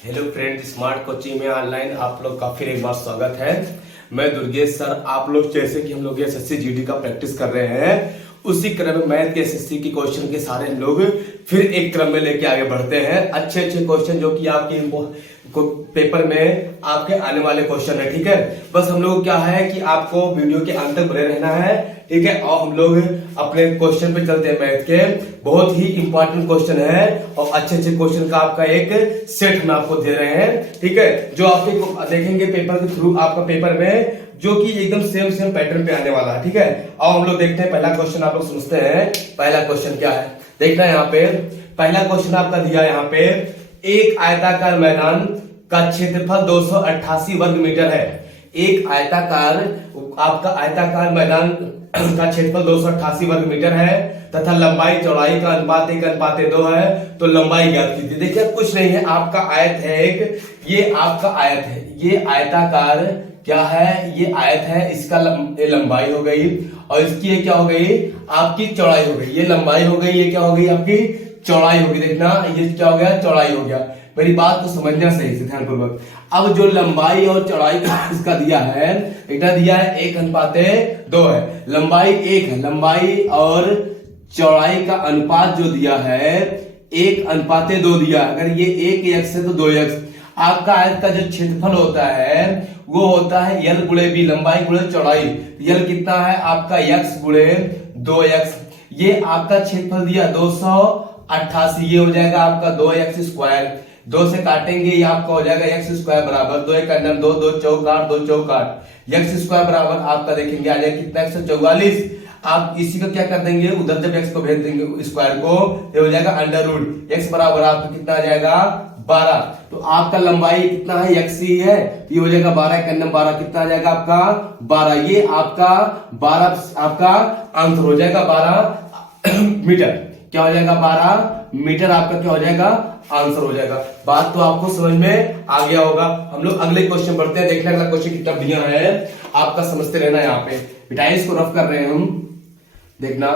Hello friend, smart coaching में online आप लोग का फिर एक बार स्वागत है। मैं दुर्गेश सर। आप लोग जैसे कि हम लोग एसएससी जीडी का प्रैक्टिस कर रहे हैं, उसी क्रम में मैथ के एसएससी की क्वेश्चन के सारे हम लोग फिर एक क्रम में लेके आगे बढ़ते हैं। अच्छे अच्छे क्वेश्चन जो कि आपके पेपर में आपके आने वाले क्वेश्चन है, ठीक है। बस हम लोग क्या है कि आपको वीडियो के अंत तक बने रहना है, ठीक है। और हम लोग अपने क्वेश्चन पे चलते हैं। मैथ के बहुत ही इंपॉर्टेंट क्वेश्चन है और अच्छे अच्छे क्वेश्चन का आपका एक सेट हम आपको दे रहे हैं, ठीक है। जो आपके देखेंगे पेपर के थ्रू आपका पेपर में जो कि एकदम सेम पैटर्न पे आने वाला है, ठीक है। और हम लोग देखते हैं पहला क्वेश्चन, आप लोग समझते हैं पहला क्वेश्चन क्या है। देखना है यहाँ पे पहला क्वेश्चन आपका दिया यहाँ पे, एक आयताकार मैदान का क्षेत्रफल 288 वर्ग मीटर है। एक आयताकार आपका आयताकार मैदान का क्षेत्रफल 288 वर्ग मीटर है तथा लंबाई चौड़ाई का अनुपात 1:2 है। तो लंबाई ज्ञात कीजिए। देखिए कुछ नहीं है, आपका आयत है एक, ये आपका आयत है, ये आयताकार क्या है, ये आयत है, इसका ये लंबाई हो गई और इसकी ये क्या हो गई, आपकी चौड़ाई हो गई। ये लंबाई हो गई, ये क्या हो गई, आपकी चौड़ाई होगी। देखना ये क्या हो गया, चौड़ाई हो गया। मेरी बात को समझना सही से ध्यानपूर्वक। अब जो लंबाई और चौड़ाई का इसका दिया है, बेटा दिया है 1:2 है। लंबाई 1 है, लंबाई और चौड़ाई का अनुपात जो दिया है 1:2 दिया। अगर ये 1x है तो 2x। आपका आयत का जो क्षेत्रफल होता है वो होता है यल गुणे बी, लंबाई गुणे चौड़ाई। यल कितना है आपका, x गुणे 2x। ये आपका क्षेत्रफल दिया 288, ये हो जाएगा आपका 2x स्क्वायर। 2 से काटेंगे ये आपका हो जाएगा x स्क्वायर बराबर 2 1 2 2 चौक 8 2 चौक 8। x स्क्वायर बराबर आपका देखेंगे आ जाएगा कितना, 144। आप इसी को क्या कर देंगे, उधर जब x को भेज देंगे स्क्वायर को, ये हो जाएगा अंडर रूट। x बराबर आपका कितना आ जाएगा 12। तो आपका लंबाई कितना है, x ही है, तो ये हो जाएगा 12 1 12, कितना आ जाएगा आपका 12। ये आपका 12 आपका आंसर हो जाएगा 12 मीटर। क्या हो जाएगा 12 मीटर आपका क्या हो जाएगा, आंसर हो जाएगा। बात तो आपको समझ में आ गया होगा। हम लोग अगले क्वेश्चन बढ़ते हैं। देखना अगला क्वेश्चन कितना दिया है, आपका समझते रहना। यहाँ पे बिटाइस को रफ कर रहे हैं हम, देखना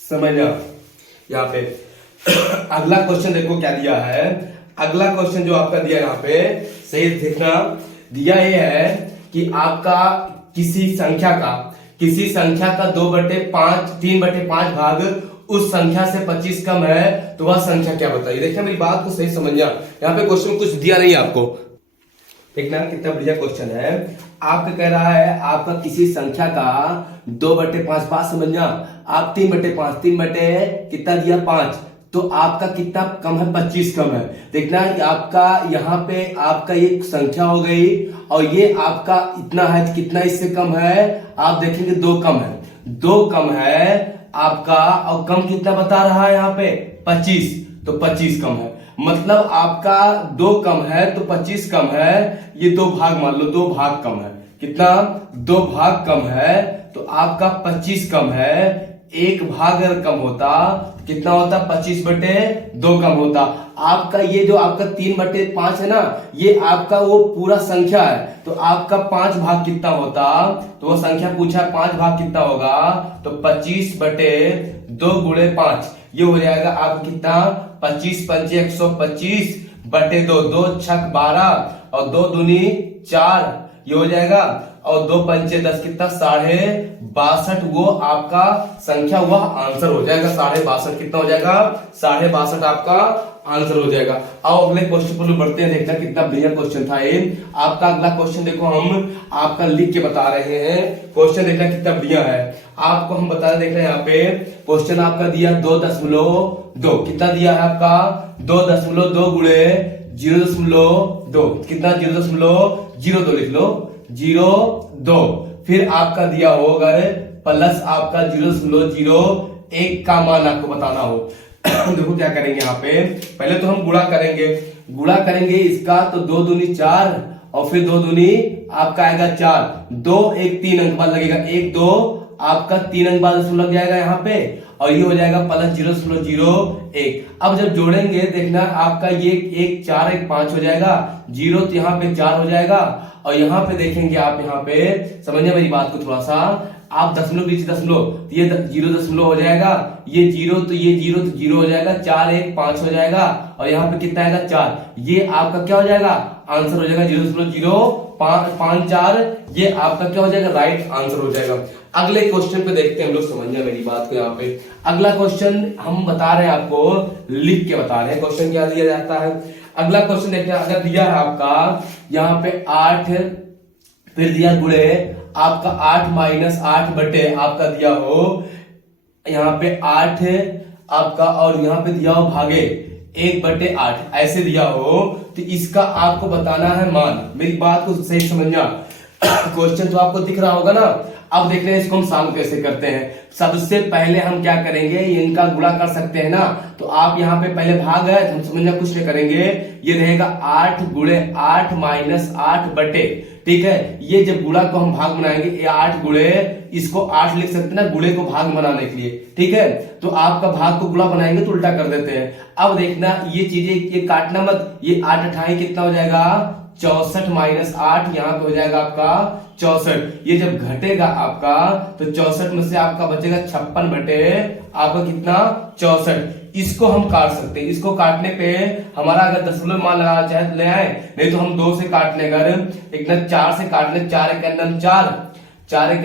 समझना। यहाँ पे अगला क्वेश्चन देखो क्या दिया है। अगला क्वेश्चन जो आपका दिया यहाँ पे सही देखना, दिया ये है कि आपका किसी संख्या का 2/5 3/5 भाग उस संख्या से 25 कम है तो वह संख्या क्या बताइए। देखिए मेरी बात को सही समझना। यहाँ पे क्वेश्चन कुछ दिया नहीं आपको, देखना कितना बढ़िया क्वेश्चन है। आपका कह रहा है आपका किसी संख्या का 2/5, बात समझना। आप 3/5 3 बटे कितना दिया 5, तो आपका कितना कम है, 25 कम है। देखना आपका यहाँ पे आपका एक संख्या हो गई और ये आपका इतना है, कितना इससे कम है, आप देखेंगे 2 कम है, 2 कम है आपका। और कम कितना बता रहा है यहाँ पे 25, तो 25 कम है। मतलब आपका 2 कम है तो 25 कम है। ये 2 भाग मान लो, 2 भाग कम है, कितना 2 भाग कम है, तो आपका 25 कम है। 1 भाग अगर कम होता कितना होता, 25/2 कम होता। आपका ये जो आपका 3/5 है ना, ये आपका वो पूरा संख्या है, तो आपका 5 भाग कितना होता, तो वो संख्या पूछा 5 भाग कितना होगा, तो 25/2 गुणे 5, ये हो जाएगा आपका कितना 25 5 125/2, 2 छक 12 और 2 दूनी 4, ये हो जाएगा। और 2 पंचे 10, कितना 62.5, वो आपका संख्या हुआ आंसर हो जाएगा 62.5। कितना हो जाएगा 62.5 आपका आंसर हो जाएगा। आओ अगले क्वेश्चन पर बढ़ते हैं। देखना कितना बढ़िया क्वेश्चन था ये आपका। अगला क्वेश्चन देखो हम आपका लिख के बता रहे हैं। क्वेश्चन देखना कितना बढ़िया है, आपको हम बता रहे। देखना यहाँ पे क्वेश्चन आपका दिया 2.2, कितना दिया है आपका 2.2 गुणे 0.2, कितना 0.02 लिख लो, 0.2। फिर आपका दिया होगा प्लस आपका 0.01 का मान आपको बताना हो। देखो क्या करेंगे यहाँ पे, पहले तो हम गुणा करेंगे इसका, तो 2 दूनी 4 और फिर 2 दूनी आपका आएगा 4, 2 1 3 अंक बाद लगेगा 1 2 आपका 3 अंक बाद दशमलव लग जाएगा यहाँ पे, और ये हो जाएगा प्लस 0.01। अब जब जोड़ेंगे देखना आपका ये 1 4 1 5 हो जाएगा, 0 तो यहाँ पे 4 हो जाएगा, और यहाँ पे देखेंगे आप यहाँ पे समझिए मेरी बात को थोड़ा सा, आप दशमलव नीचे दशमलव तो ये 0 दशमलव हो जाएगा, ये 0 तो ये 0 तो 0 हो जाएगा, 4 1 5 हो जाएगा, और यहाँ पे कितना आएगा 4, ये आपका क्या हो जाएगा आंसर हो जाएगा 0.0554, ये आपका क्या हो जाएगा राइट आंसर हो जाएगा। अगले क्वेश्चन पे देखते हैं हम लोग, समझिए मेरी बात को। यहाँ पे अगला क्वेश्चन हम बता रहे हैं आपको, लिख के बता रहे हैं क्वेश्चन क्या दिया जाता है। अगला क्वेश्चन देखते हैं, अगर दिया है आपका यहाँ पे 8, फिर दिया गुणे आपका 8 माइनस 8 बटे आपका दिया हो यहाँ पे 8 आपका, और यहाँ पे दिया हो भागे 1/8 ऐसे दिया हो, तो इसका आपको बताना है मान। मेरी बात को सही समझना, क्वेश्चन तो आपको दिख रहा होगा ना। अब देख रहे हैं इसको हम सॉल्व कैसे करते हैं। सबसे पहले हम क्या करेंगे, इनका गुणा कर सकते हैं ना, तो आप यहाँ पे पहले भाग है तो हम समझना कुछ नहीं करेंगे, ये रहेगा 8 गुणे 8 माइनस 8 बटे, ठीक है। ये जब गुणा को हम भाग बनाएंगे, ये 8 गुणे, इसको 8 लिख सकते हैं ना गुणे को भाग बनाने के लिए, ठीक है। तो आपका भाग को गुणा बनाएंगे तो उल्टा कर देते हैं। अब देखना ये चीजें, ये काटना मत, ये 8 अठाई कितना हो जाएगा 64 माइनस 8, यहाँ पे हो जाएगा आपका 64। ये जब घटेगा आपका तो 64 में से आपका बचेगा 56 बटे आपका कितना 64। इसको हम काट सकते हैं, इसको काटने पे हमारा अगर दशमलव मान लगाना चाहे तो ले आए, नहीं तो हम 2 से काट ले, अगर एक 4 से काट ले, 4 एक 4 4 एक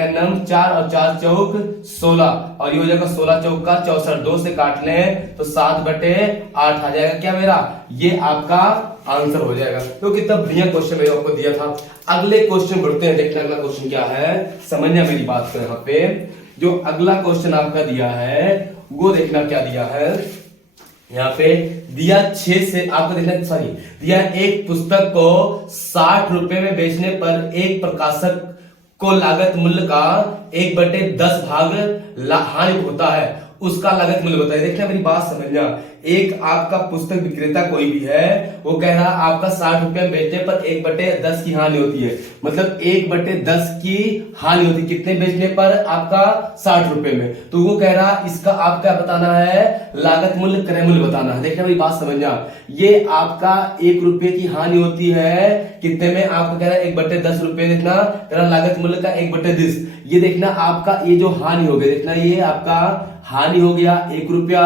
4 और 4 चौक 16, और ये हो जाएगा 16 चौक का 64, 2 से काट ले तो 7/8 आ जाएगा क्या मेरा, ये आपका आंसर हो जाएगा। तो कितना बढ़िया क्वेश्चन मैंने आपको दिया था। अगले क्वेश्चन बढ़ते हैं, देखना अगला क्वेश्चन क्या है, समझना मेरी बात को। यहाँ पे जो अगला क्वेश्चन आपका दिया है वो देखना क्या दिया है। यहाँ पे दिया 6 से आपको देखना, सॉरी दिया एक पुस्तक को 60 रुपए में बेचने पर एक प्रकाशक को लागत मूल्य का 1/10 भाग हानि होता है, उसका लागत मूल्य बताइए। देखना मेरी बात समझना, एक आपका पुस्तक विक्रेता कोई भी है, वो कह रहा आपका 60 रुपए बेचने पर 1/10 की हानि होती है, मतलब 1/10 की हानि होती है कितने बेचने पर, आपका 60 रुपए में। तो वो कह रहा इसका आपका बताना है लागत मूल्य क्रय मूल्य बताना है। देखना मेरी बात समझना, ये आपका 1 रुपए की हानि होती है कितने में, आपका कह रहा है 1/10 रुपए, देखना कह रहा लागत मूल्य का 1/10, ये देखना आपका ये जो हानि हो गया, देखना ये आपका हानि हो गया 1 रुपया,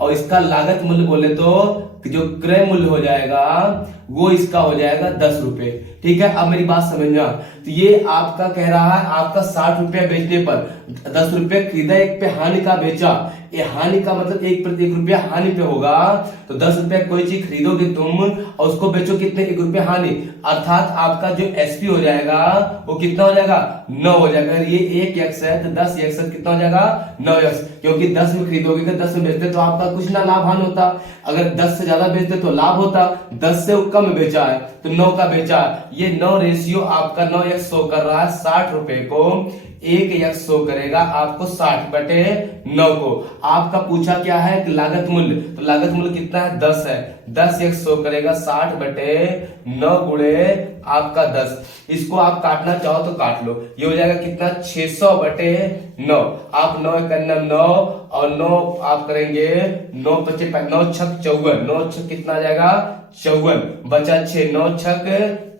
और इसका लागत मूल्य बोले तो जो क्रय मूल्य हो जाएगा वो इसका हो जाएगा 10 रुपए, ठीक है। अब मेरी बात समझना, तो ये आपका कह रहा है आपका 60 रुपया बेचने पर 10 रुपए खरीदा, 1 पे हानि का बेचा, ये हानि का मतलब 1 रुपया हानि पे होगा, तो 10 रुपया कोई चीज खरीदोगे तुम और उसको बेचो कितने, 1 रुपया हानि, अर्थात आपका जो एसपी हो जाएगा वो कितना हो जाएगा 9 हो जाएगा। ये 1x है तो 10x कितना हो जाएगा 9x, क्योंकि 10 में खरीदोगे तो 10 में बेचते तो आपका कुछ ना लाभ हानि होता, अगर 10 से ज्यादा बेचते तो लाभ होता, 10 से कम बेचा है तो 9 का बेचा, ये 9 रेशियो आपका 9x शो कर रहा है, 60 रुपए को 1x शो करेगा आपको 60/9 को। आपका पूछा क्या है कि लागत मूल्य, तो लागत मूल्य कितना है 10 है, 10x शो करेगा 60/9 गुणे आपका 10। इसको आप काटना चाहो तो काट लो, ये हो जाएगा कितना 600/9, आप 9 करना 9 और 9 आप करेंगे 9 5 9 छक 54, 9 छक कितना आ जाएगा 54, बचा 6, 9 छक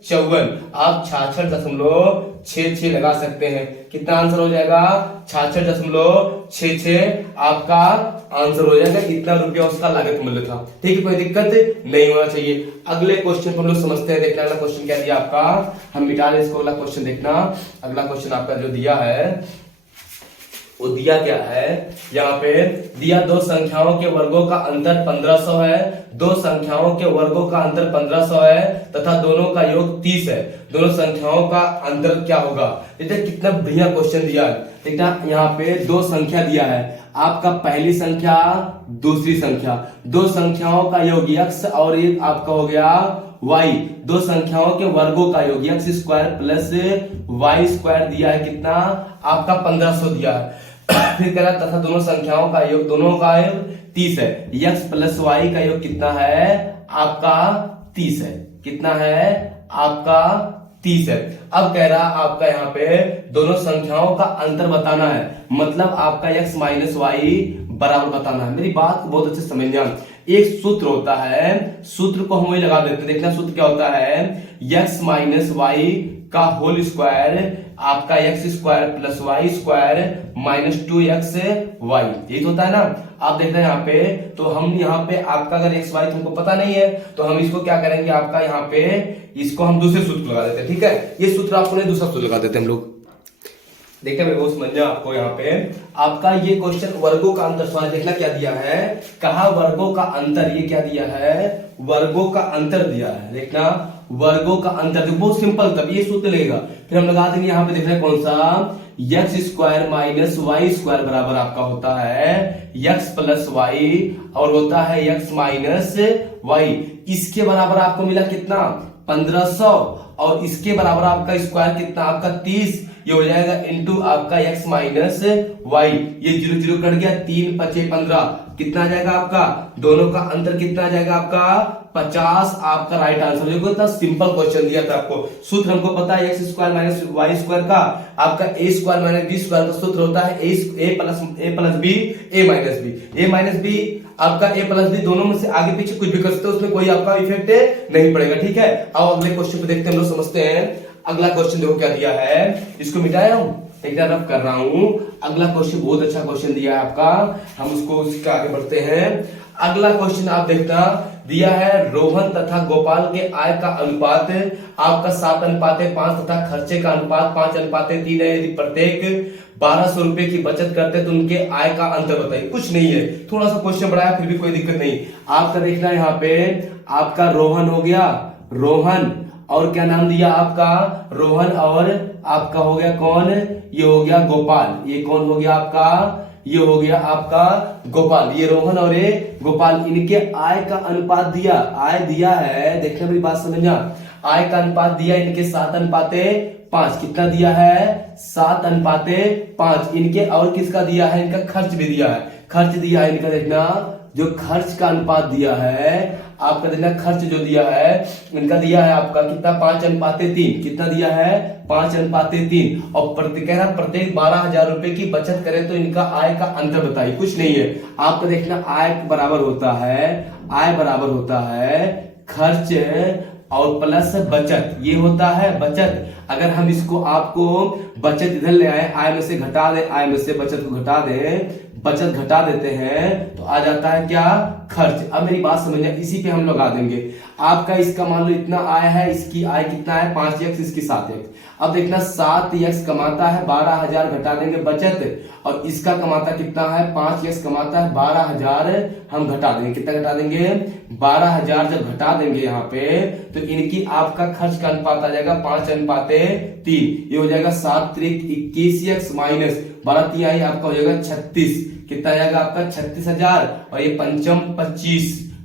54, आप 66.66 लगा सकते हैं, कितना आंसर हो जाएगा 66.66 आपका आंसर हो जाएगा, इतना रुपया उसका लागत मूल्य था, ठीक है, कोई दिक्कत नहीं होना चाहिए। अगले क्वेश्चन को हम लोग समझते हैं, देखना अगला क्वेश्चन क्या दिया आपका, हम मिटा लें इसको, अगला क्वेश्चन देखना। अगला क्वेश्चन आपका जो दिया है वो दिया क्या है, यहाँ पे दिया दो संख्याओं के वर्गों का अंतर 1500 है, दो संख्याओं के वर्गों का अंतर 1500 है तथा दोनों का योग 30 है, दोनों संख्याओं का अंतर क्या होगा। देखिए कितना बढ़िया क्वेश्चन दिया है। देखना यहाँ पे दो संख्या दिया है, आपका पहली संख्या दूसरी संख्या, दो संख्याओं का योग x और एक आपका हो गया y, दो संख्याओं के वर्गों का योग x square plus y square दिया है, कितना आपका 1500 दिया है। फिर कह रहा तथा दोनों संख्याओं का योग, दोनों का योग 30 है, x प्लस y का योग कितना है आपका 30 है, कितना है आपका 30 है। अब कह रहा आपका यहाँ पे दोनों संख्याओं का अंतर बताना है, मतलब आपका x माइनस वाई बराबर बताना है। मेरी बात को बहुत अच्छे से समझना। एक सूत्र होता है, सूत्र को हम वही लगा देते हैं। देखना सूत्र क्या होता है, x माइनस वाई का होल स्क्वायर आपका x square plus y square minus 2x y, यही तो होता है ना। आप देख रहे हैं यहाँ पे, तो हम यहाँ पे आपका अगर एक्स वाई तुमको पता नहीं है तो हम इसको क्या करेंगे, आपका यहाँ पे इसको हम दूसरे सूत्र लगा देते हैं, ठीक है। ये सूत्र आपको नहीं, दूसरा सूत्र लगा देते हैं हम लोग। देखिए मेरे को समझना आपको, यहाँ पे आपका ये क्वेश्चन वर्गों का अंतर सवाल देखना क्या दिया है, कहा वर्गों का अंतर, ये क्या दिया है, वर्गों का अंतर दिया है। देखना वर्गों का अंतर, तो बहुत सिंपल, तब ये सूत्र लगेगा। फिर हम लगा देंगे यहाँ पे, देख रहे हैं कौन सा, x square minus y square बराबर आपका होता है एक्स प्लस वाई और होता है एक्स माइनस वाई। इसके बराबर आपको मिला कितना, 1500, और इसके बराबर आपका स्क्वायर कितना, आपका 30, ये हो जाएगा इनटू आपका x माइनस वाई। ये 0 0 कट गया, 3 5 15, कितना आ जाएगा आपका, दोनों का अंतर कितना आ जाएगा आपका 50, आपका राइट आंसर। देखो इतना सिंपल क्वेश्चन दिया था आपको। सूत्र हमको पता है x square minus y square का, आपका a square minus b square का सूत्र होता है a plus b a minus b. A minus b आपका ए प्लस बी, दोनों में से आगे पीछे कुछ भी कर सकते हो, उसमें कोई आपका इफेक्ट नहीं पड़ेगा, ठीक है। अब अगले क्वेश्चन पे देखते हैं, हम लोग समझते हैं। अगला क्वेश्चन देखो क्या दिया है, इसको मिटाया हूं, एक रफ कर रहा हूं। अगला क्वेश्चन बहुत अच्छा क्वेश्चन दिया है आपका, हम उसको उसके आगे बढ़ते हैं। अगला क्वेश्चन आप देखना, दिया है रोहन तथा गोपाल के आय का अनुपात आपका 7:5 तथा खर्चे का अनुपात 5:3 है। यदि प्रत्येक 1200 रुपए की बचत करते तो उनके आय का अंतर बताइए। कुछ नहीं है, थोड़ा सा क्वेश्चन बड़ा है, फिर भी कोई दिक्कत नहीं। आपका देखना यहाँ पे, आपका रोहन हो गया, रोहन और क्या नाम दिया आपका, रोहन, और आपका हो गया कौन, ये हो गया गोपाल। ये कौन हो गया आपका, ये हो गया आपका गोपाल। ये रोहन और ये गोपाल, इनके आय का अनुपात दिया, आय दिया है, देखना मेरी बात समझना, आय का अनुपात दिया इनके 7:5, कितना दिया है 7:5। इनके और किसका दिया है, इनका खर्च भी दिया है, खर्च दिया है इनका। देखना जो खर्च का अनुपात दिया है आपका, देखना खर्च जो दिया है इनका दिया है आपका कितना, 5:3, कितना दिया है 5:3। और प्रत्येक 12,000 रुपए की बचत करें तो इनका आय का अंतर बताइए। कुछ नहीं है, आपका देखना आय बराबर होता है, आय बराबर होता है खर्च और प्लस बचत, ये होता है बचत। अगर हम इसको आपको बचत इधर ले आए, आय में से घटा दे, आय में से बचत को घटा दे, बचत घटा देते हैं तो आ जाता है क्या, खर्च। अब मेरी बात समझना, इसी पे हम लगा देंगे। आपका इसका मान लो इतना आय है, इसकी आय कितना है 5x, इसकी 7x। अब देखना 7x कमाता है 12,000, घटा देंगे बचत, और इसका कमाता कितना है 5x कमाता है 12,000, हम घटा देंगे, कितना घटा देंगे 12,000। जब घटा देंगे यहाँ पे तो इनकी आपका खर्च का अनुपात आ जाएगा 5:3, ये हो जाएगा 7 त्रिक 21x माइनस 12 आई आपका हो जाएगा 36, कितना आ जाएगा आपका 36,000, और ये पंचम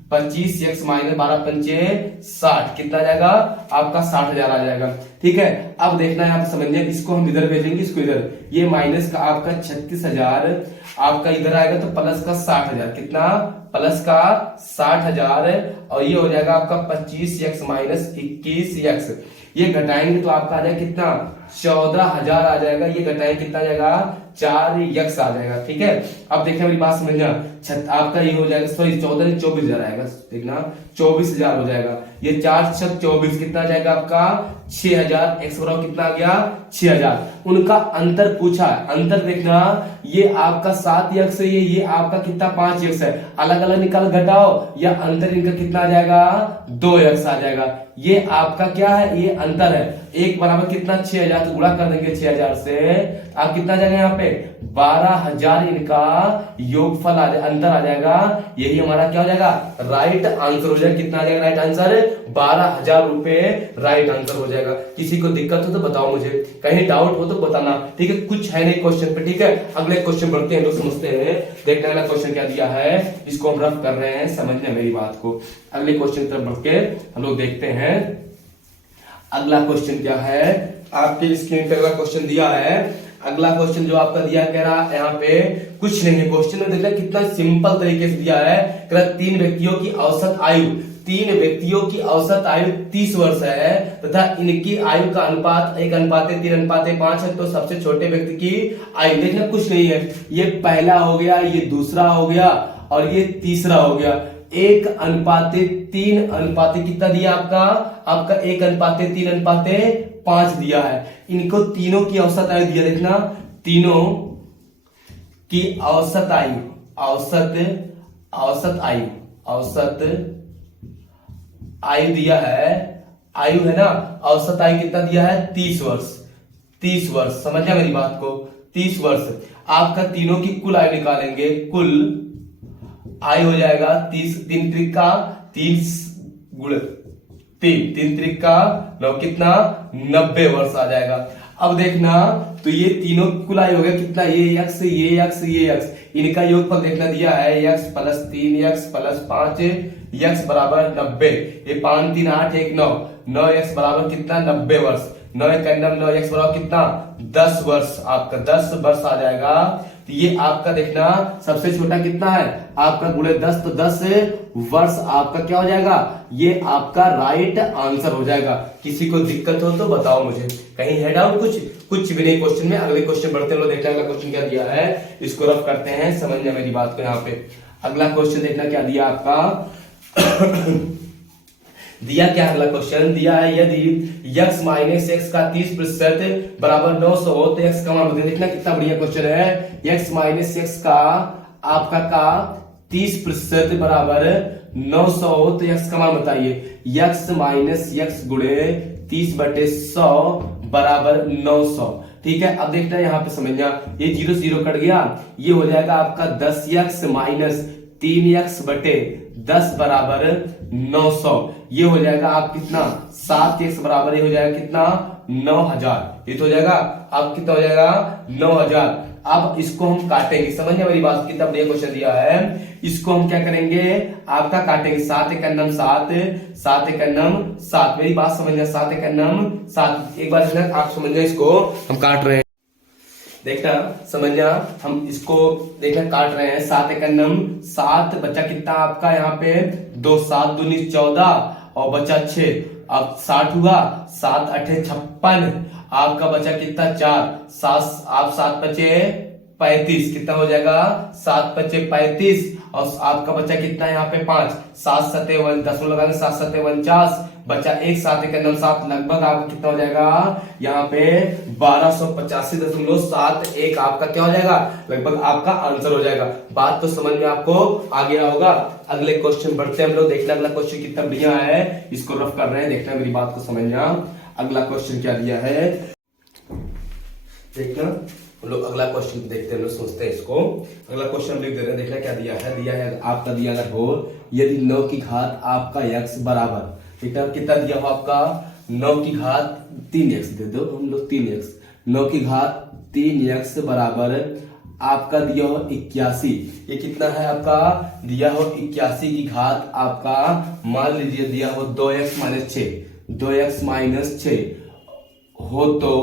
25 x माइनस 12 पंचे 60, कितना आ जाएगा आपका 60,000 आ जाएगा, ठीक है। अब देखना है, आप समझिए, इसको हम इधर भेजेंगे, इसको इधर, ये माइनस का आपका 36,000 आपका इधर आएगा तो प्लस का 60,000, कितना प्लस का 60,000, और ये हो जाएगा आपका 25x माइनस 21x। ये घटाएंगे तो आपका आ जाएगा कितना 14,000 आ जाएगा, ये घटाएंगे कितना आ जाएगा 4x आ जाएगा, ठीक है। अब देखना मेरी बात समझना, आपका ये हो जाएगा, सॉरी 14 24,000 आएगा, देखना 24,000 हो जाएगा। ये 4 6 24, कितना आ जाएगा आपका 6,000, x बराबर कितना आ गया 6,000। उनका अंतर पूछा है, अंतर देखना, ये आपका 7x है, ये आपका कितना 5x है, अलग अलग निकाल घटाओ, या अंतर इनका कितना आ जाएगा 2x आ जाएगा। ये आपका क्या है, ये अंतर है, एक बराबर कितना 6,000, तो गुणा कर देंगे 6,000 से, आप कितना आ जाएगा यहाँ पे 12,000 इनका योगफल अंतर आ जाएगा। यही हमारा क्या हो जाएगा राइट आंसर हो जाएगा। कितना आ जाएगा राइट आंसर 12,000 रुपए राइट आंसर हो जाएगा। किसी को दिक्कत हो तो बताओ मुझे, कहीं डाउट हो तो बताना, ठीक है। कुछ है नहीं क्वेश्चन पे, ठीक है। अगले क्वेश्चन बढ़ते हैं, लोग समझते हैं। देखते हैं अगला क्वेश्चन क्या दिया है, इसको हम रफ कर रहे हैं, समझना मेरी बात को। अगले क्वेश्चन की तरफ बढ़ के हम लोग देखते हैं अगला क्वेश्चन क्या है। आपके स्क्रीन पे अगला क्वेश्चन दिया है। अगला क्वेश्चन जो आपका दिया कह रहा है यहाँ पे कुछ नहीं है, क्वेश्चन में देखना कितना सिंपल तरीके से दिया है। कह रहा 3 व्यक्तियों की औसत आयु तीन व्यक्तियों की औसत आयु 30 वर्ष है तथा इनकी आयु का अनुपात 1:3:5 है, तो सबसे छोटे व्यक्ति की आयु देखना कुछ नहीं है, ये पहला हो गया, ये दूसरा हो गया और ये तीसरा हो गया। 1:3 कितना दिया आपका 1:3:5 दिया है। इनको तीनों की औसत आयु दिया, देखना तीनों की औसत आयु दिया है, आयु है ना, औसत आयु कितना दिया है 30 वर्ष। समझ मेरी बात को, 30 वर्ष। आपका तीनों की कुल आयु निकालेंगे, कुल आयु हो जाएगा 30, 3 त्रिक का 30 गुणे 3, 3 त्रिक का 9, कितना 90 वर्ष आ जाएगा। अब देखना तो ये तीनों कुल आयु हो गया कितना, ये x ये x ये x, इनका योगफल देखना दिया है x + 3x + 5 x बराबर 90। ये 5 3 8 1 9, 9x बराबर कितना 90 वर्ष। 9 1 9, x बराबर कितना 10 वर्ष, आपका 10 वर्ष आ जाएगा। तो ये आपका देखना सबसे छोटा कितना है आपका गुणे 10, तो 10 वर्ष आपका क्या हो जाएगा, ये आपका राइट आंसर हो जाएगा। किसी को दिक्कत हो तो बताओ मुझे, कहीं है डाउट कुछ भी नहीं क्वेश्चन में। अगले क्वेश्चन बढ़ते हैं, देखना अगला क्वेश्चन क्या दिया है, इसको रफ करते हैं, समझना मेरी बात को। यहाँ पे अगला क्वेश्चन देखना क्या दिया आपका दिया क्या, अगला क्वेश्चन दिया है यदि x - x का 30% बराबर 900 हो तो x का मान बताइए। देखना कितना बढ़िया क्वेश्चन है। x - x का आपका 30% बराबर 900 हो तो x का मान बताइए। x - x गुणे 30/100 बराबर 900। ठीक है, अब देखना यहाँ पे समझना, ये 0 0 कट गया, ये हो जाएगा आपका 10x - 3x/10 बराबर 900। ये हो जाएगा आप कितना 7x बराबर, ये हो जाएगा कितना 9000, ये तो हो जाएगा आप कितना हो जाएगा 9000। अब इसको हम काटेंगे, समझिए मेरी बात, कितना बढ़िया क्वेश्चन दिया है। इसको हम क्या करेंगे, आपका काटेंगे 7 × 7 7 × 7, मेरी बात समझना, 7 × 7 एक बार आप समझना, इसको हम काट रहे हैं, देखना समझना, हम इसको देखना काट रहे हैं 7 × 7, बच्चा कितना आपका यहाँ पे 2, 7 दूनी 14 और बचा 6, अब 60 हुआ, 7 8 56, आपका बचा कितना 4, 7 आप 7 बचे 35, कितना हो जाएगा 7 बचे 35 और आपका बचा कितना यहाँ पे 5, 7 7 10 लगाने 7 7 49, बचा 1, 7 × 9 7, लगभग आपका कितना हो जाएगा यहाँ पे 1285.71 आपका क्या हो जाएगा, लगभग आपका आंसर हो जाएगा। बात तो समझ में आपको आ गया होगा। अगले क्वेश्चन बढ़ते हैं हम लोग, देखना अगला क्वेश्चन कितना बढ़िया है, इसको रफ कर रहे हैं, देखना मेरी बात को समझना। अगला क्वेश्चन क्या दिया है, देखना हम लोग अगला क्वेश्चन देखते हैं, हम लोग सोचते हैं इसको। अगला क्वेश्चन लिख दे रहे हैं, देखना क्या दिया है आपका दिया है हो यदि 9 की घात आपका x बराबर, देखना कितना दिया हो आपका 9 की घात 3x दे दो हम लोग 3x, 9 की घात 3x बराबर आपका दिया हो 81, ये कितना है आपका दिया हो 81 की घात आपका मान लीजिए दिया हो 2x - 6, 2x - 6 हो तो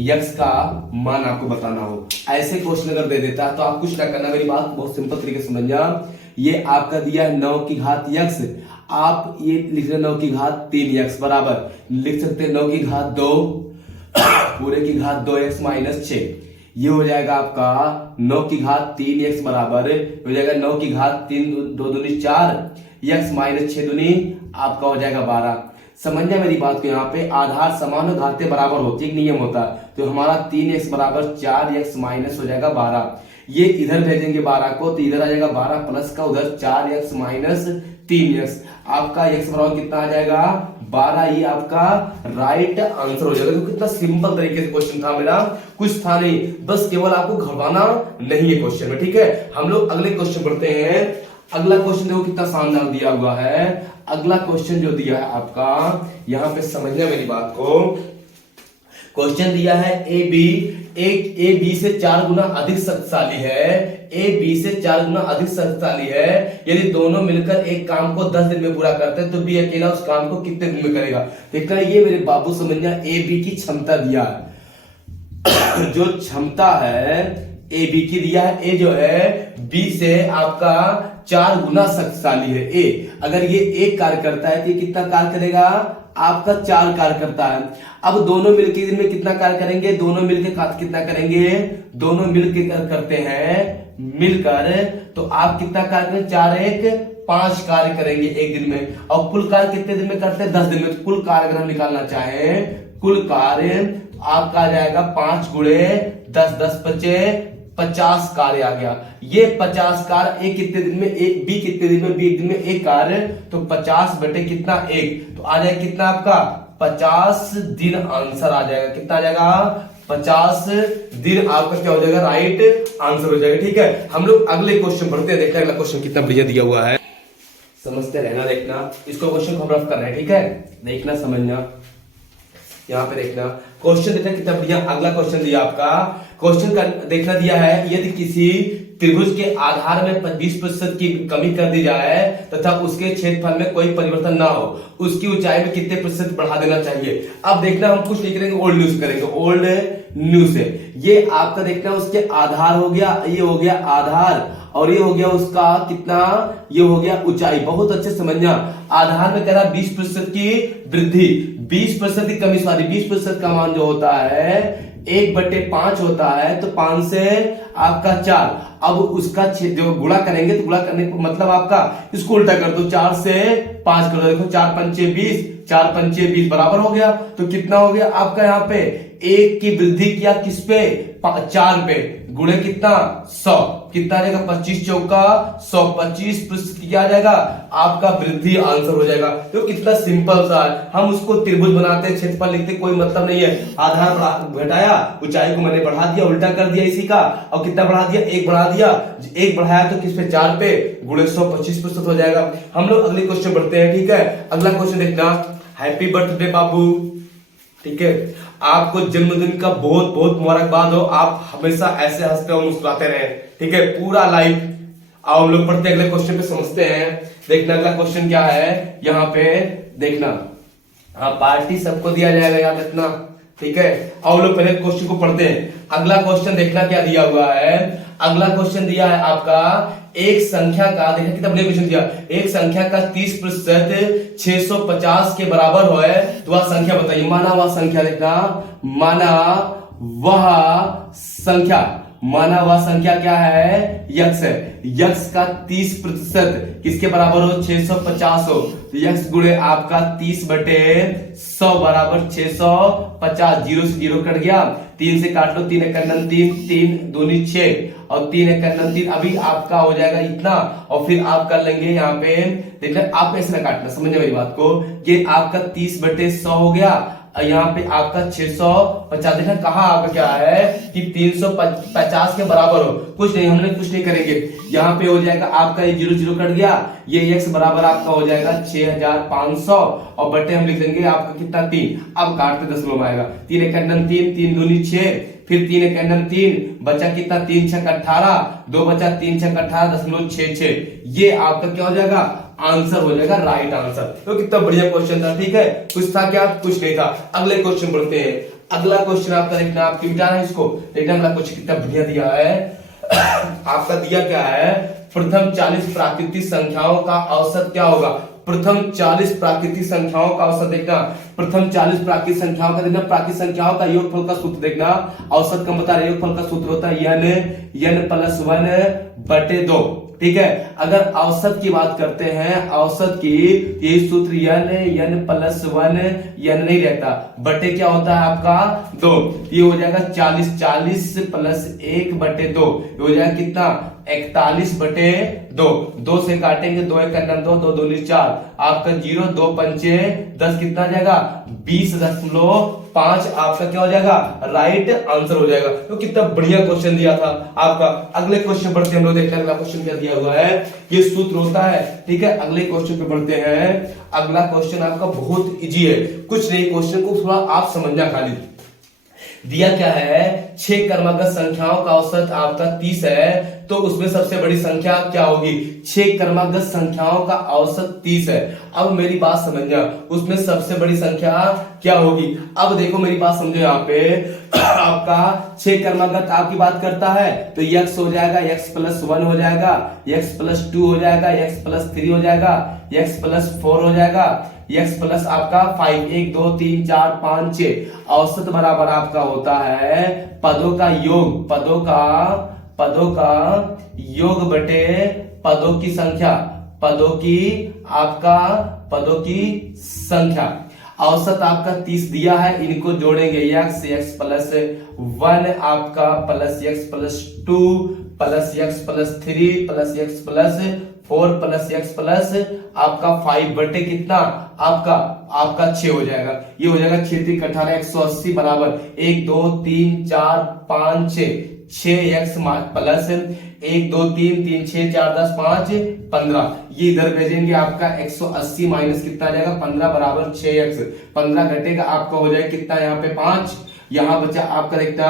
x का मान आपको बताना हो। ऐसे क्वेश्चन अगर दे देता है तो आप कुछ ना करना, मेरी बात बहुत सिंपल तरीके से समझना। ये आपका दिया है 9 की घात x, आप ये लिख रहे 9 की घात 3x बराबर लिख सकते हैं 9 की घात 2 पूरे की घात 2x - 6, ये हो जाएगा आपका 9 की घात 3x बराबर हो जाएगा 9 की घात 3 2 दूनी 4 x - 6 दूनी आपका हो जाएगा 12। समझना मेरी बात को, यहाँ पे आधार समान और घातें बराबर होती है, एक नियम होता है, तो हमारा 3x बराबर 4x माइनस हो जाएगा 12, ये इधर भेजेंगे 12 को तो इधर आ जाएगा 12 प्लस का उधर 4x माइनस 3x, आपका x बराबर कितना आ जाएगा 12, ये आपका राइट आंसर हो जाएगा। तो कितना सिंपल तरीके से क्वेश्चन था मेरा, कुछ था नहीं, बस केवल आपको घबराना नहीं है क्वेश्चन में। ठीक है, हम लोग अगले क्वेश्चन पढ़ते हैं। अगला क्वेश्चन देखो कितना शानदार दिया हुआ है। अगला क्वेश्चन जो दिया है आपका, यहां पे समझना मेरी बात को, क्वेश्चन दिया है ए बी से 4 गुना अधिक शक्तिशाली है, ए बी से 4 गुना अधिक शक्तिशाली है, यदि दोनों मिलकर एक काम को 10 दिन में पूरा करते हैं तो बी अकेला उस काम को कितने दिन में करेगा। देखना ये मेरे बाबू समझना, ए बी की क्षमता दिया है, जो क्षमता है ए बी की दिया है, ए जो है बी से आपका 4 गुना शक्तिशाली है। ए अगर ये 1 कार्य करता है तो ये कितना कार्य करेगा, आपका 4 कार्य करता है। अब दोनों मिलकर इनमें कितना कार्य करेंगे, दोनों मिलकर कितना करेंगे, दोनों मिलकर करते हैं मिलकर, तो आप कितना कार्य करें, 4 1 5 कार्य करेंगे एक दिन में। और कुल कार्य कितने दिन में करते हैं, 10 दिन में। तो कुल कार्य अगर हम निकालना चाहें, कुल कार्य आपका आ जाएगा 5 गुणे 10 10 5 50 कार्य आ गया। ये 50 कार्य एक कितने दिन में, एक बी कितने दिन में, बी एक दिन में 1 कार्य, तो 50 बटे कितना 1, तो आ जाएगा कितना आपका 50 दिन आंसर आ जाएगा। कितना आ जाएगा, 50 दिन आपका क्या हो जाएगा, राइट आंसर हो जाएगा। ठीक है, हम लोग अगले क्वेश्चन पढ़ते हैं। देखते हैं अगला क्वेश्चन कितना बढ़िया दिया हुआ है, समझते रहना, देखना इसको, क्वेश्चन को हम रफ करना है। ठीक है, देखना समझना, यहाँ पे देखना क्वेश्चन, देखना कितना बढ़िया। अगला क्वेश्चन दिया आपका, क्वेश्चन का देखना दिया है, यदि किसी त्रिभुज के आधार में 20% की कमी कर दी जाए तथा उसके क्षेत्रफल में कोई परिवर्तन ना हो, उसकी ऊंचाई में कितने प्रतिशत बढ़ा देना चाहिए। अब देखना हम कुछ नहीं करेंगे, ओल्ड न्यूज करेंगे, ओल्ड न्यूज से। ये आपका देखना उसके आधार हो गया, ये हो गया आधार, और ये हो गया उसका कितना, ये हो गया ऊंचाई। बहुत अच्छे समझना, आधार में कह रहा 20% की वृद्धि, 20% की कमी, सॉरी 20% का मान जो होता है 1/5 होता है, तो 5 से आपका 4। अब उसका जो गुणा करेंगे तो गुणा करने को मतलब आपका इसको उल्टा कर दो, 4 से 5 कर दो। देखो 4 पंचे 20, 4 पंचे 20 बराबर हो गया। तो कितना हो गया आपका, यहाँ पे 1 की वृद्धि किया किस पे, 4 पे, गुणे कितना 100, कितना आ जाएगा 25 चौका 100, 25% क्या आ जाएगा आपका वृद्धि आंसर हो जाएगा। तो कितना सिंपल सा है, हम उसको त्रिभुज बनाते हैं, क्षेत्रफल लिखते, कोई मतलब नहीं है। आधार घटाया, ऊंचाई को मैंने बढ़ा दिया, उल्टा कर दिया इसी का, और कितना बढ़ा दिया, 1 बढ़ा दिया, 1 बढ़ाया तो किस पे, 4 पे, गुणे 100, 25% हो जाएगा। हम लोग अगले क्वेश्चन बढ़ते हैं। ठीक है, अगला क्वेश्चन देखना, हैप्पी बर्थडे बाबू। ठीक है, आपको जन्मदिन का बहुत बहुत मुबारकबाद हो, आप हमेशा ऐसे हंसते हो, मुस्कुराते रहे। ठीक है, पूरा लाइफ। आओ हम लोग पढ़ते हैं अगले क्वेश्चन पे, समझते हैं। देखना अगला क्वेश्चन क्या है, यहाँ पे देखना, हाँ पार्टी सबको दिया जाएगा, याद रखना। ठीक है, आओ लोग पहले क्वेश्चन को पढ़ते हैं। अगला क्वेश्चन देखना क्या दिया हुआ है, अगला क्वेश्चन दिया है आपका, एक संख्या का, देखिए कितना बढ़िया क्वेश्चन दिया, एक संख्या का 30% 650 के बराबर हो, तो वह संख्या बताइए। माना वह संख्या, देखना माना वह संख्या, माना वह संख्या क्या है, यक्स है। यक्स का 30% किसके बराबर हो, 650 हो, तो यक्स गुणे आपका 30/100 बराबर 650। 0 से 0 कट गया, 3 से काट लो, 3 एक 3, 3 दूनी 6, और 3 एक 3, अभी आपका हो जाएगा इतना। और फिर आप कर लेंगे यहाँ पे, देखना आप ऐसे ना काटना, समझे मेरी बात को, ये आपका 30/100 हो गया, यहाँ पे आपका 650। देखना कहा आपका क्या है कि 350 के बराबर हो, कुछ नहीं, हमने कुछ नहीं करेंगे। यहाँ पे हो जाएगा आपका ये 0 0 कट गया, ये x बराबर आपका हो जाएगा 6500, और बटे हम लिख देंगे आपका कितना 3। अब काटते दशमलव आएगा, 3 एक 3, 3 दूनी 6, फिर 3 एक 3, बचा कितना 3 6 18, 2 बचा 3 6 18.66। ये आपका क्या हो जाएगा, आंसर हो जाएगा, राइट आंसर। तो कितना बढ़िया क्वेश्चन था। ठीक है, कुछ था क्या, कुछ नहीं था। अगले क्वेश्चन बढ़ते हैं। अगला क्वेश्चन आपका देखना, आपकी मिटाना है इसको, देखना अगला क्वेश्चन कितना बढ़िया दिया है। आपका दिया क्या है, प्रथम 40 प्राकृतिक संख्याओं का औसत क्या होगा। प्रथम 40 प्राकृतिक संख्याओं का औसत देखना, प्रथम 40 प्राकृतिक संख्याओं का देखना, प्राकृतिक संख्याओं का योगफल का सूत्र देखना। औसत का बता रहे, योगफल का सूत्र होता है n+1/2। ठीक है, अगर औसत की बात करते हैं, औसत की, ये सूत्र n+1 n नहीं रहता, बटे क्या होता है आपका 2, ये हो जाएगा 40, 40 + 1/2, ये हो जाएगा कितना 41/2। 2 से काटेंगे, 2 एक 2, 2 दूनी 4, आपका 0, 2 पंचे 10, कितना आ जाएगा 20.5, आपका क्या हो जाएगा, राइट आंसर हो जाएगा। तो कितना बढ़िया क्वेश्चन दिया था आपका। अगले क्वेश्चन बढ़ते हैं हम लोग, देखते हैं अगला क्वेश्चन क्या दिया हुआ है, ये सूत्र होता है। ठीक है, अगले क्वेश्चन पे बढ़ते हैं। अगला क्वेश्चन आपका बहुत इजी है, कुछ नहीं, क्वेश्चन को थोड़ा आप समझना खाली। दिया क्या है, 6 क्रमागत संख्याओं का औसत आपका 30 है, तो उसमें सबसे बड़ी संख्या क्या होगी? 6 क्रमागत संख्याओं का औसत 30 है। अब मेरी बात समझना, उसमें सबसे बड़ी संख्या क्या होगी? अब देखो मेरी बात समझो, यहाँ पे आपका 6 क्रमागत आपकी बात करता है तो x हो जाएगा, x+1 हो जाएगा, x+2 हो जाएगा, x+3 हो जाएगा, x+4 हो जाएगा, x प्लस आपका 5, 1 2 3 4 5 6। औसत बराबर आपका होता है पदों का योग, पदों का योग बटे पदों की संख्या, पदों की संख्या। औसत आपका 30 दिया है, इनको जोड़ेंगे x+1 आपका plus x+2 plus x+3 plus x+4 plus x+ आपका 5 बटे कितना आपका 6 हो जाएगा। ये हो जाएगा 6 3 18 180 बराबर 1 2 3 4 5 6x प्लस 1 2 3 3 6 4 10 5 15। ये इधर भेजेंगे, आपका 180 माइनस कितना आ जाएगा 15 बराबर 6x। 15 घटेगा आपका हो जाएगा कितना, यहाँ पे 5, यहाँ बचा आपका देखता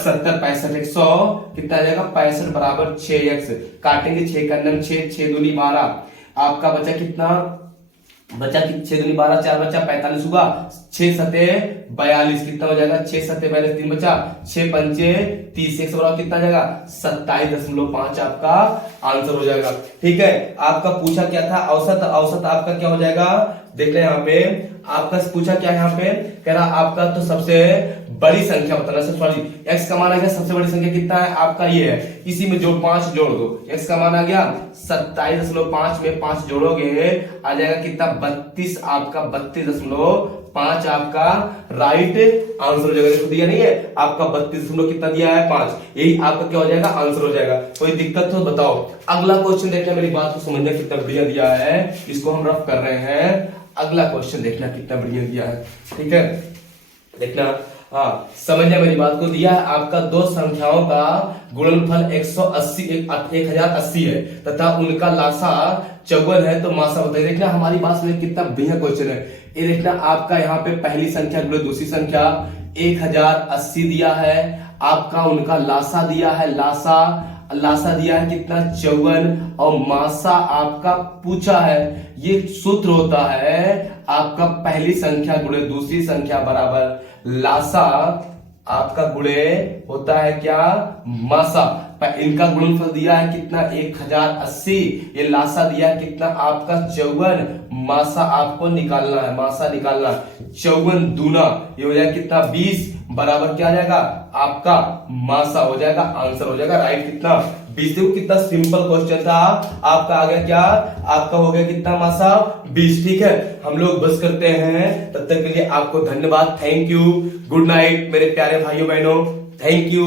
70 65 100 कितना आ जाएगा 65 बराबर 6x। काटेंगे 6 का 9 6 6 दूनी 12, आपका बचा कितना, बचा कि 6 दूनी 12 4 बचा 45 हुआ, 6 सते 42 कितना हो जाएगा 6 सते 42 3 बचा 6 पंचे 30, 100 बराबर कितना आ जाएगा 27.5 आपका आंसर हो जाएगा। ठीक है, आपका पूछा क्या था औसत, औसत आपका क्या हो जाएगा देख ले, यहाँ पे आपका पूछा क्या है, यहाँ पे कह रहा आपका तो सबसे बड़ी संख्या बताना। सबसे बड़ी x का मान आ गया, सबसे बड़ी संख्या कितना है आपका ये है, इसी में जो 5 जोड़ दो, x का मान आ गया 27.5 में 5 जोड़ोगे आ जाएगा कितना 32, आपका 32.5 आपका राइट आंसर हो जाएगा। देखो दिया नहीं है आपका 32 कितना दिया है 5, यही आपका क्या हो जाएगा आंसर हो जाएगा। कोई दिक्कत तो बताओ। अगला क्वेश्चन देखना, मेरी बात को समझना कितना बढ़िया दिया है, इसको हम रफ कर रहे हैं। अगला क्वेश्चन देखना कितना बढ़िया दिया है, ठीक है देखना, हाँ समझना मेरी बात को। दिया है आपका दो संख्याओं का गुणनफल 1080 है तथा उनका लासा 54 है, तो मासा बताइए। देखना हमारी बात में कितना बढ़िया क्वेश्चन है ये। देखना आपका यहाँ पे पहली संख्या गुणे दूसरी संख्या 1080 दिया है, आपका उनका लासा दिया है, लासा दिया है कितना 54, और मासा आपका पूछा है। ये सूत्र होता है आपका पहली संख्या गुणे दूसरी संख्या बराबर लासा आपका गुणे होता है क्या मासा। इनका गुणनफल दिया है कितना 1080, ये लासा दिया है कितना आपका 54, मासा आपको निकालना है, मासा निकालना 54 दूना ये हो जाएगा कितना 20 बराबर क्या आ जाएगा आपका मासा हो जाएगा, आंसर हो जाएगा राइट कितना 20। देखो कितना सिंपल क्वेश्चन था, आपका आ गया क्या, आपका हो गया कितना मासा 20। ठीक है, हम लोग बस करते हैं, तब तक के लिए आपको धन्यवाद, थैंक यू, गुड नाइट मेरे प्यारे भाइयों बहनों, थैंक यू।